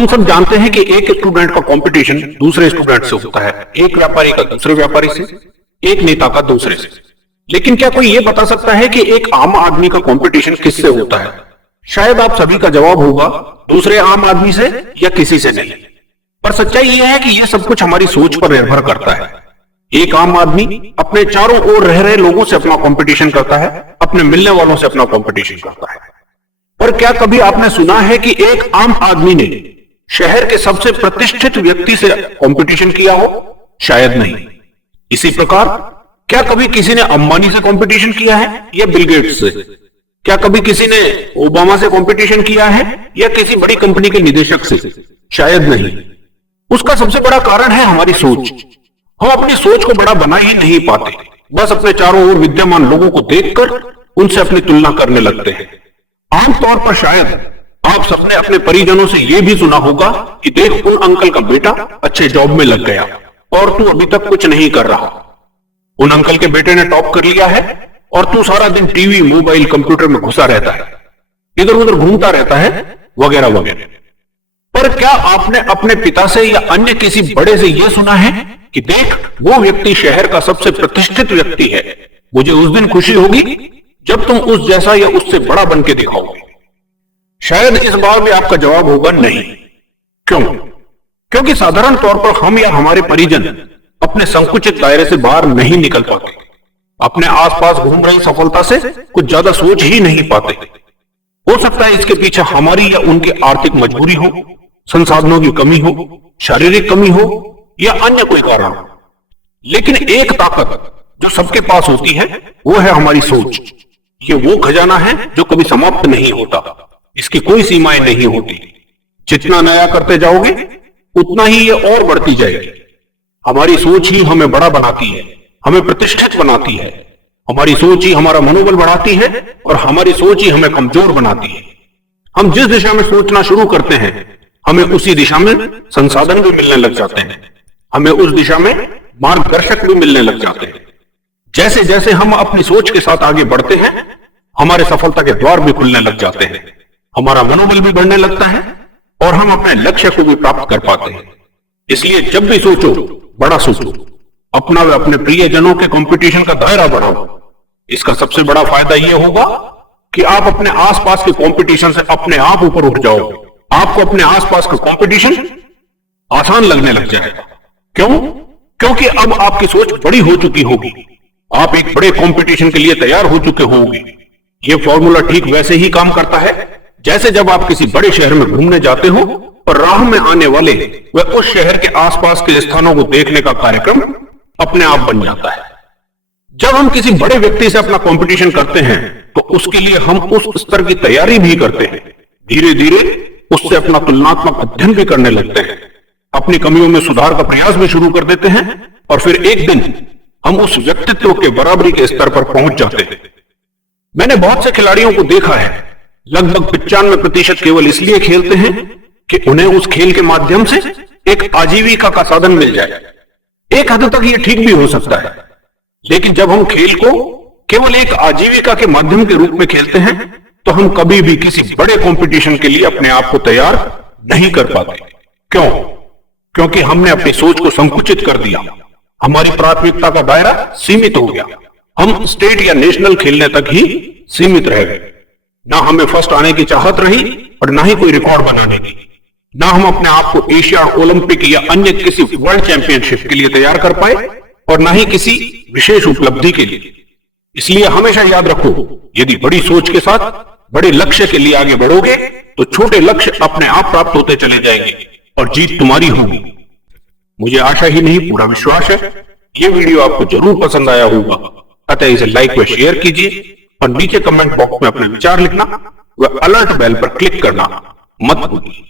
हम सब जानते हैं कि एक स्टूडेंट का कंपटीशन दूसरे स्टूडेंट से होता है, एक व्यापारी का दूसरे व्यापारी से, एक नेता का दूसरे से। लेकिन क्या कोई ये बता सकता है कि एक आम आदमी का कंपटीशन किससे होता है? शायद आप सभी का जवाब होगा दूसरे आम आदमी से या किसी से नहीं। पर सच्चाई यह है कि यह सब कुछ हमारी सोच पर निर्भर करता है। एक आम आदमी अपने चारों ओर रह रहे लोगों से अपना कंपटीशन करता है, अपने मिलने वालों से अपना कंपटीशन करता है। पर क्या कभी आपने सुना है कि एक आम आदमी ने शहर के सबसे प्रतिष्ठित व्यक्ति से कंपटीशन किया हो? शायद नहीं। इसी प्रकार क्या कभी किसी ने अंबानी से कंपटीशन किया है या बिल गेट्स से? क्या कभी किसी ने ओबामा से कंपटीशन किया है या किसी बड़ी कंपनी के निदेशक से? शायद नहीं। उसका सबसे बड़ा कारण है हमारी सोच। हम अपनी सोच को बड़ा बना ही नहीं पाते, बस अपने चारों ओर विद्यमान लोगों को देखकर उनसे अपनी तुलना करने लगते हैं। आमतौर पर शायद आप सबने अपने परिजनों से यह भी सुना होगा कि देख उन अंकल का बेटा अच्छे जॉब में लग गया और तू अभी तक कुछ नहीं कर रहा। उन अंकल के बेटे ने टॉप कर लिया है और तू सारा दिन टीवी, मोबाइल, कंप्यूटर में घुसा रहता है, इधर उधर घूमता रहता है, वगैरह वगैरह। पर क्या आपने अपने पिता से या अन्य किसी बड़े से यह सुना है कि देख वो व्यक्ति शहर का सबसे प्रतिष्ठित व्यक्ति है, मुझे उस दिन खुशी होगी जब तुम उस जैसा या उससे बड़ा बन के दिखाओगे? शायद इस बार भी आपका जवाब होगा नहीं। क्यों? क्योंकि साधारण तौर पर हम या हमारे परिजन अपने संकुचित दायरे से बाहर नहीं निकल पाते, अपने आसपास घूम रही सफलता से कुछ ज्यादा सोच ही नहीं पाते। हो सकता है इसके पीछे हमारी या उनकी आर्थिक मजबूरी हो, संसाधनों की कमी हो, शारीरिक कमी हो या अन्य कोई कारण हो। लेकिन एक ताकत जो सबके पास होती है वो है हमारी सोच। ये वो खजाना है जो कभी समाप्त नहीं होता, इसकी कोई सीमाएं नहीं होती। जितना नया करते जाओगे उतना ही ये और बढ़ती जाएगी। हमारी सोच ही हमें बड़ा बनाती है, हमें प्रतिष्ठित बनाती है। हमारी सोच ही हमारा मनोबल बढ़ाती है और हमारी सोच ही हमें कमजोर बनाती है। हम जिस दिशा में सोचना शुरू करते हैं हमें उसी दिशा में संसाधन भी मिलने लग जाते हैं, हमें उस दिशा में मार्गदर्शक भी मिलने लग जाते हैं। जैसे जैसे हम अपनी सोच के साथ आगे बढ़ते हैं हमारे सफलता के द्वार भी खुलने लग जाते हैं, हमारा मनोबल भी बढ़ने लगता है और हम अपने लक्ष्य को भी प्राप्त कर पाते हैं। इसलिए जब भी सोचो बड़ा सोचो, अपना व अपने प्रियजनों के कंपटीशन का दायरा बढ़ाओ। इसका सबसे बड़ा फायदा यह होगा कि आप अपने आसपास के कंपटीशन से अपने आप ऊपर उठ जाओगे। आपको अपने आसपास का कंपटीशन आसान लगने लग जाएगा। क्यों? क्योंकि अब आपकी सोच बड़ी हो चुकी होगी, आप एक बड़े कंपटीशन के लिए तैयार हो चुके होंगे। यह फॉर्मूला ठीक वैसे ही काम करता है जैसे जब आप किसी बड़े शहर में घूमने जाते हो और राह में आने वाले व उस शहर के आसपास के स्थानों को देखने का कार्यक्रम अपने आप बन जाता है। जब हम किसी बड़े व्यक्ति से अपना कंपटीशन करते हैं तो उसके लिए हम उस स्तर की तैयारी भी करते हैं। धीरे धीरे उससे अपना तुलनात्मक अध्ययन भी करने लगते हैं, अपनी कमियों में सुधार का प्रयास भी शुरू कर देते हैं और फिर एक दिन हम उस व्यक्तित्व के बराबरी के स्तर पर पहुंच जाते हैं। मैंने बहुत से खिलाड़ियों को देखा है, लगभग 95% केवल इसलिए खेलते हैं कि उन्हें उस खेल के माध्यम से एक आजीविका का साधन मिल जाए। एक हद तक यह ठीक भी हो सकता है, लेकिन जब हम खेल को केवल एक आजीविका के माध्यम के रूप में खेलते हैं तो हम कभी भी किसी बड़े कंपटीशन के लिए अपने आप को तैयार नहीं कर पाते। क्यों? क्योंकि हमने अपनी सोच को संकुचित कर दिया, हमारी प्राथमिकता का दायरा सीमित हो गया। हम स्टेट या नेशनल खेलने तक ही सीमित रह गए। ना हमें फर्स्ट आने की चाहत रही और ना ही कोई रिकॉर्ड बनाने की। ना हम अपने आप को एशिया, ओलंपिक या अन्य किसी वर्ल्ड चैंपियनशिप के लिए तैयार कर पाए और ना ही किसी विशेष उपलब्धि के लिए। इसलिए हमेशा याद रखो, यदि बड़ी सोच के साथ बड़े लक्ष्य के लिए आगे बढ़ोगे तो छोटे लक्ष्य अपने आप प्राप्त होते चले जाएंगे और जीत तुम्हारी होगी। मुझे आशा ही नहीं पूरा विश्वास है ये वीडियो आपको जरूर पसंद आया होगा। अतः इसे लाइक व शेयर कीजिए और नीचे कमेंट बॉक्स में अपने विचार लिखना व अलर्ट बेल पर क्लिक करना मत भूलिए।